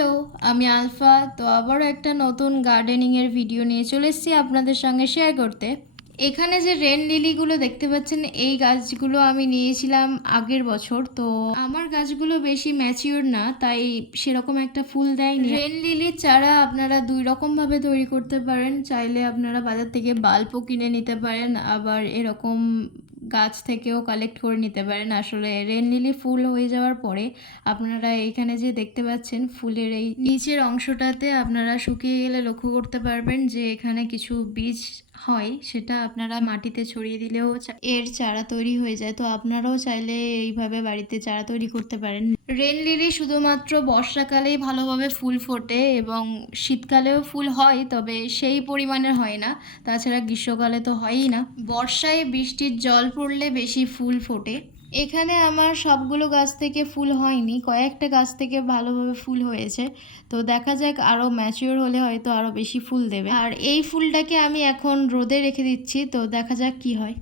Hello, আমি alpha. তো আবারও একটা নতুন গার্ডেনিংয়ের ভিডিও নিয়ে চলে এসেছি আপনাদের সঙ্গে শেয়ার করতে। এখানে যে রেন লিলিগুলো দেখতে পাচ্ছেন, এই গাছগুলো আমি নিয়েছিলাম আগের বছর। তো আমার গাছগুলো বেশি ম্যাচিওর না, তাই সেরকম একটা ফুল দেয়নি। রেন লিলির চারা আপনারা দুই রকমভাবে তৈরি করতে পারেন। চাইলে আপনারা বাজার থেকে বাল্বও কিনে নিতে পারেন, আবার এরকম গাছ থেকেও কালেক্ট করে নিতে পারেন। আসলে রেন লিলি ফুল হয়ে যাওয়ার পরে আপনারা এইখানে যে দেখতে পাচ্ছেন ফুলের এই নিচের অংশটাতে আপনারা শুকিয়ে গেলে লক্ষ্য করতে পারবেন যে এখানে কিছু বীজ হয়, সেটা আপনারা মাটিতে ছড়িয়ে দিলেও এর চারা তৈরি হয়ে যায়। তো আপনারাও চাইলে এইভাবে বাড়িতে চারা তৈরি করতে পারেন। রেন লিলি শুধুমাত্র বর্ষাকালেই ভালোভাবে ফুল ফোটে এবং শীতকালেও ফুল হয়, তবে সেই পরিমাণের হয় না। তাছাড়া গ্রীষ্মকালে তো হয়ই না। বর্ষায় বৃষ্টির জল পড়লে বেশি ফুল ফোটে। এখানে আমার সবগুলো গাছ থেকে ফুল হয়নি, কয়েকটা গাছ থেকে ভালোভাবে ফুল হয়েছে। তো দেখা যাক, আরও ম্যাচিওর হলে হয়তো আরও বেশি ফুল দেবে। আর এই ফুলটাকে আমি এখন রোদে রেখে দিচ্ছি, তো দেখা যাক কি হয়।